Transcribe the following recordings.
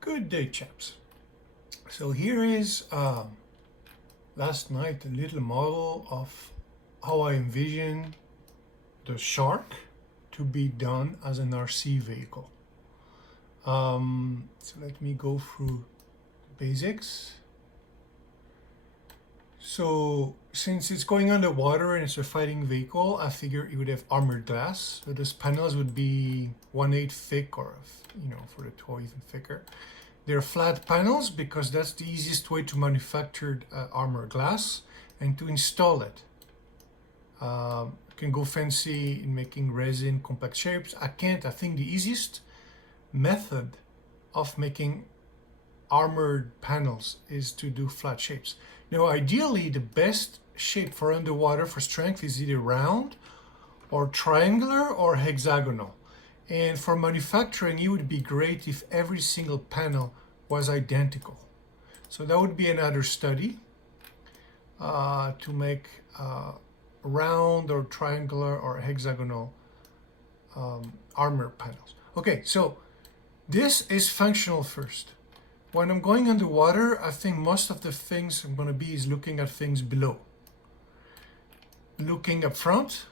Good day, chaps. So here is last night a little model of how I envision the SHARC to be done as an RC vehicle. So let me go through the basics. So since it's going underwater and it's a fighting vehicle, I figure it would have armored glass. So those panels would be 1/8 thick, or for the toy even thicker. They're flat panels because that's the easiest way to manufacture armor glass and to install it. You can go fancy in making resin complex shapes. I think the easiest method of making armored panels is to do flat shapes. Now, ideally, the best shape for underwater for strength is either round or triangular or hexagonal. And for manufacturing, it would be great if every single panel was identical. So that would be another study to make round or triangular or hexagonal armor panels. Okay, so this is functional first. When I'm going underwater, I think most of the things I'm going to be is looking at things below. Looking up front.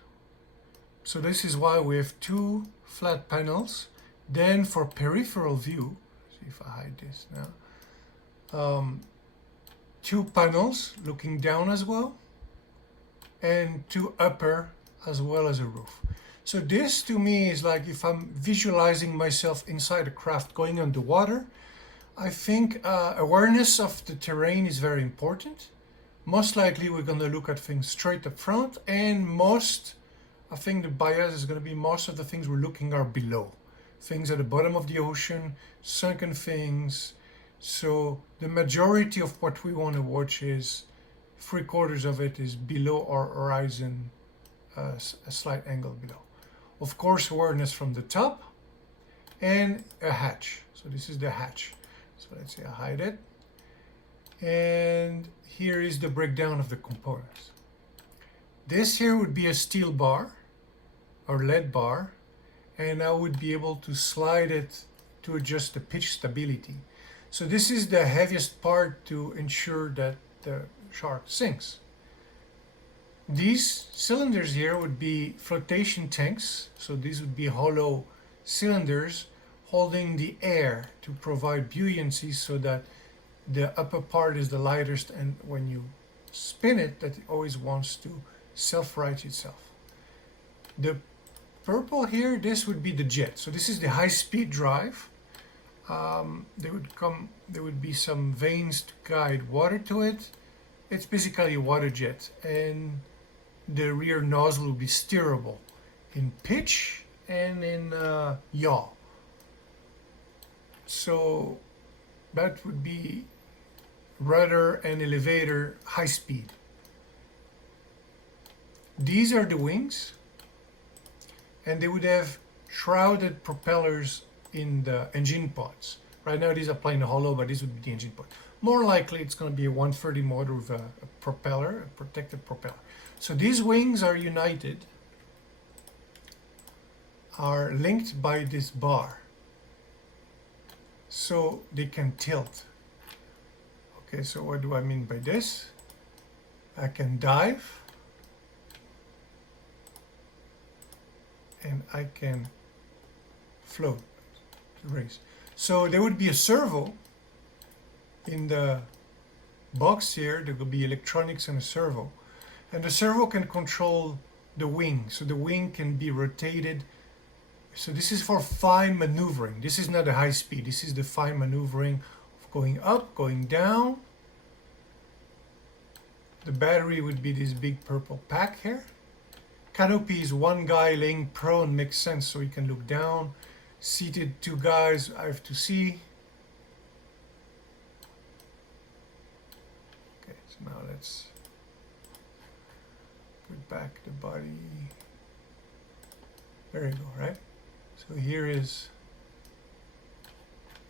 So this is why we have two flat panels. Then for peripheral view, see if I hide this now, two panels looking down as well, and two upper as well as a roof. So this to me is like if I'm visualizing myself inside a craft going underwater. I think awareness of the terrain is very important. Most likely we're going to look at things straight up front, and I think the bias is going to be most of the things we're looking are below. Things at the bottom of the ocean, sunken things. So the majority of what we want to watch is 3/4 of it is below our horizon, a slight angle below. Of course, awareness from the top and a hatch. So this is the hatch. So let's say I hide it. And here is the breakdown of the components. This here would be a steel bar or lead bar, and I would be able to slide it to adjust the pitch stability. So this is the heaviest part to ensure that the SHARC sinks. These cylinders here would be flotation tanks. So these would be hollow cylinders holding the air to provide buoyancy so that the upper part is the lightest, and when you spin it, that it always wants to self-right itself. The purple here, this would be the jet. So this is the high-speed drive. There would be some vanes to guide water to it. It's basically a water jet, and the rear nozzle will be steerable in pitch and in yaw. So that would be rudder and elevator high speed. These are the wings, and they would have shrouded propellers in the engine pods. Right now these are plain hollow, but this would be the engine pod. More likely it's going to be a 130 motor with a propeller, a protected propeller. So these wings are united, are linked by this bar, so they can tilt. Okay, so what do I mean by this? I can dive, and I can float, raise. So there would be a servo in the box here. There will be electronics and a servo, and the servo can control the wing. So the wing can be rotated. So this is for fine maneuvering. This is not a high speed. This is the fine maneuvering of going up, going down. The battery would be this big purple pack here. Canopy is one guy laying prone, makes sense, so he can look down. Seated two guys, I have to see. Okay, so now let's put back the body. There you go, right? So here is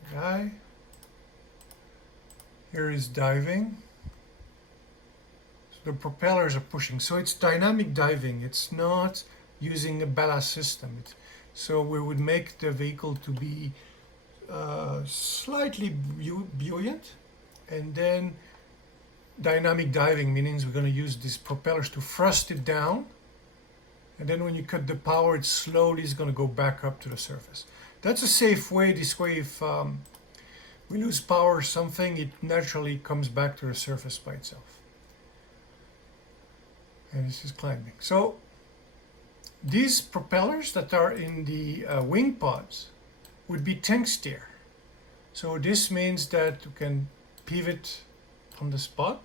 the guy. Here is diving. So the propellers are pushing. So it's dynamic diving. It's not using a ballast system. So we would make the vehicle to be slightly buoyant, and then dynamic diving, meaning we're going to use these propellers to thrust it down, and then when you cut the power, it slowly is going to go back up to the surface. That's a safe way. This way, if we lose power or something, it naturally comes back to the surface by itself. And this is climbing. So these propellers that are in the wing pods would be tank steer. So this means that you can pivot on the spot.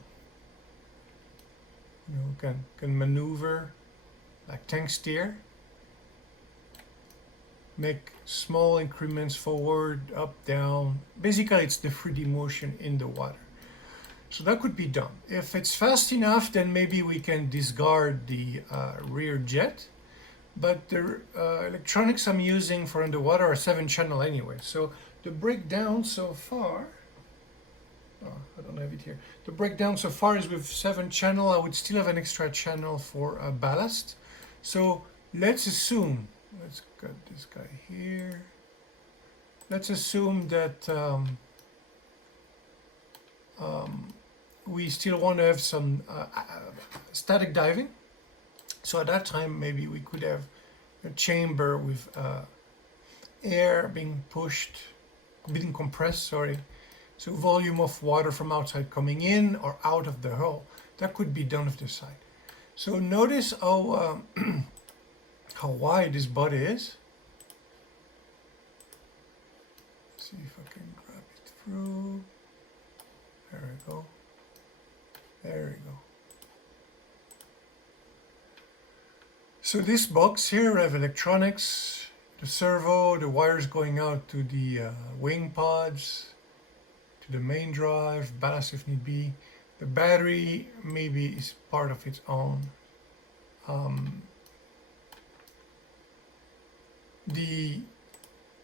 You know, can maneuver like tank steer. Make small increments forward, up, down. Basically, it's the 3D motion in the water. So that could be done. If it's fast enough, then maybe we can discard the rear jet. But the electronics I'm using for underwater are 7-channel anyway. So the breakdown so far, I don't have it here. The breakdown so far is with 7-channel. I would still have an extra channel for ballast. So let's assume, let's cut this guy here. Let's assume that we still want to have some static diving. So at that time, maybe we could have a chamber with air being pushed, being compressed, sorry. So volume of water from outside coming in or out of the hull. That could be done with this side. So notice how how wide this body is. Let's see if I can grab it through. There we go. There we go. So this box here, I have electronics, the servo, the wires going out to the wing pods, to the main drive, ballast if need be. The battery maybe is part of its own. The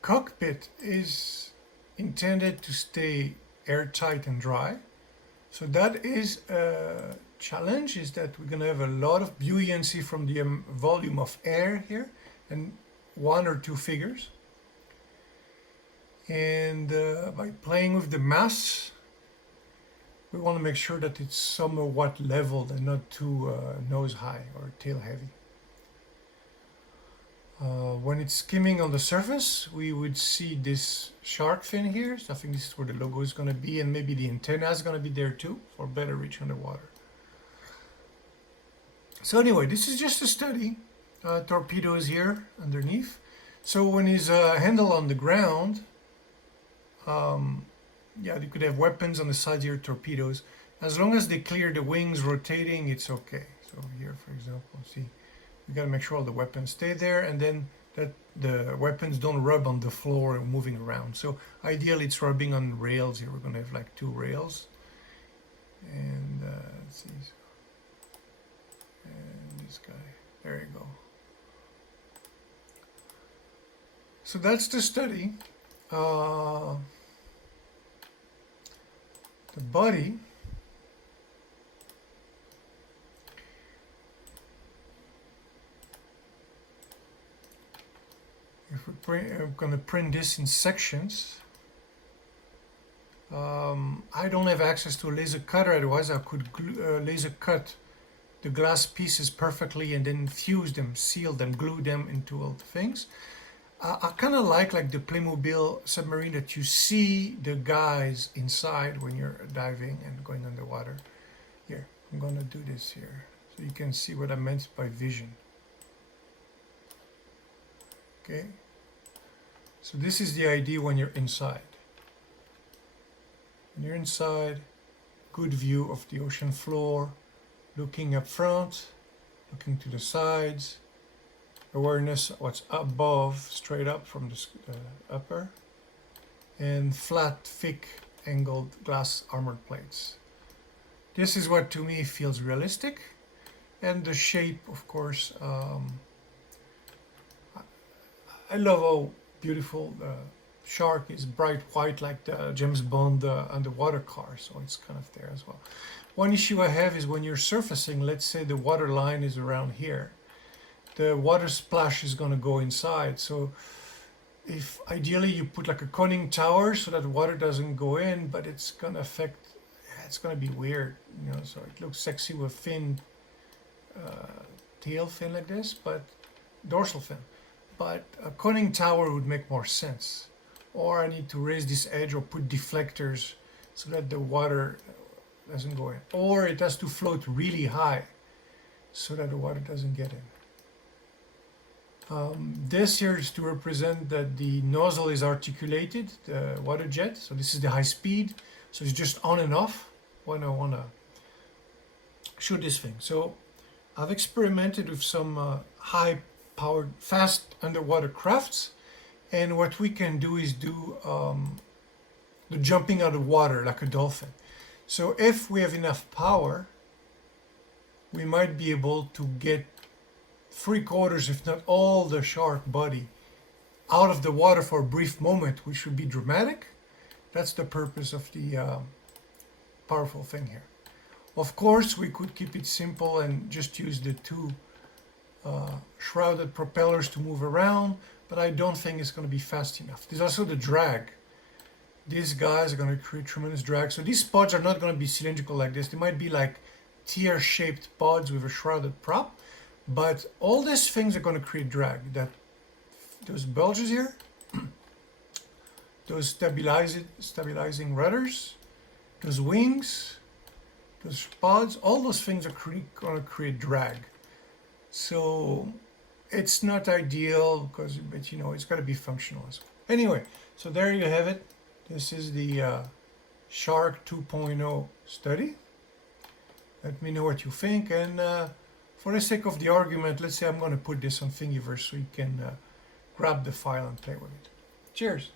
cockpit is intended to stay airtight and dry. So that is a challenge, is that we're going to have a lot of buoyancy from the volume of air here and 1 or 2 figures. And by playing with the mass, we want to make sure that it's somewhat leveled and not too nose high or tail heavy. When it's skimming on the surface, we would see this shark fin here. So I think this is where the logo is going to be, and maybe the antenna is going to be there too for better reach underwater. So anyway, this is just a study. Torpedoes here underneath. So when he's handle on the ground, yeah, you could have weapons on the sides here, torpedoes. As long as they clear the wings rotating, it's okay. So here, for example, see, we got to make sure all the weapons stay there, and then that the weapons don't rub on the floor and moving around. So ideally, it's rubbing on rails here. We're going to have like 2 rails. And let's see. And this guy. There you go. So that's the study. The body. If we I'm going to print this in sections. I don't have access to a laser cutter, otherwise I could laser cut the glass pieces perfectly and then fuse them, seal them, glue them into all the things. I kind of like the Playmobil submarine, that you see the guys inside when you're diving and going underwater. Here, I'm going to do this here so you can see what I meant by vision. Okay, so this is the idea when you're inside. When you're inside, good view of the ocean floor, looking up front, looking to the sides, awareness of what's above, straight up from the upper, and flat, thick, angled glass armored plates. This is what to me feels realistic, and the shape, of course. I love how beautiful the SHARC is, bright white like the James Bond underwater car, so it's kind of there as well. One issue I have is when you're surfacing, let's say the water line is around here, the water splash is going to go inside, so if ideally you put like a conning tower so that water doesn't go in, but it's gonna affect, it's gonna be weird, you know, so it looks sexy with fin, tail fin like this, but dorsal fin. But a conning tower would make more sense. Or I need to raise this edge or put deflectors so that the water doesn't go in. Or it has to float really high so that the water doesn't get in. This here is to represent that the nozzle is articulated, the water jet. So this is the high speed. So it's just on and off when I want to shoot this thing. So I've experimented with some high powered, fast underwater crafts. And what we can do is do the jumping out of water like a dolphin. So if we have enough power, we might be able to get 3/4, if not all, the shark body out of the water for a brief moment, which would be dramatic. That's the purpose of the powerful thing here. Of course, we could keep it simple and just use the two shrouded propellers to move around, but I don't think it's going to be fast enough. There's also the drag. These guys are going to create tremendous drag. So these pods are not going to be cylindrical like this. They might be like tear-shaped pods with a shrouded prop, but all these things are going to create drag. Those bulges here, those stabilizing rudders, those wings, those pods, all those things are going to create drag. So it's not ideal but you know, it's got to be functional as well. Anyway, so there you have it. This is the SHARC 2.0 study. Let me know what you think, and for the sake of the argument, let's say I'm going to put this on Thingiverse so you can grab the file and play with it. Cheers!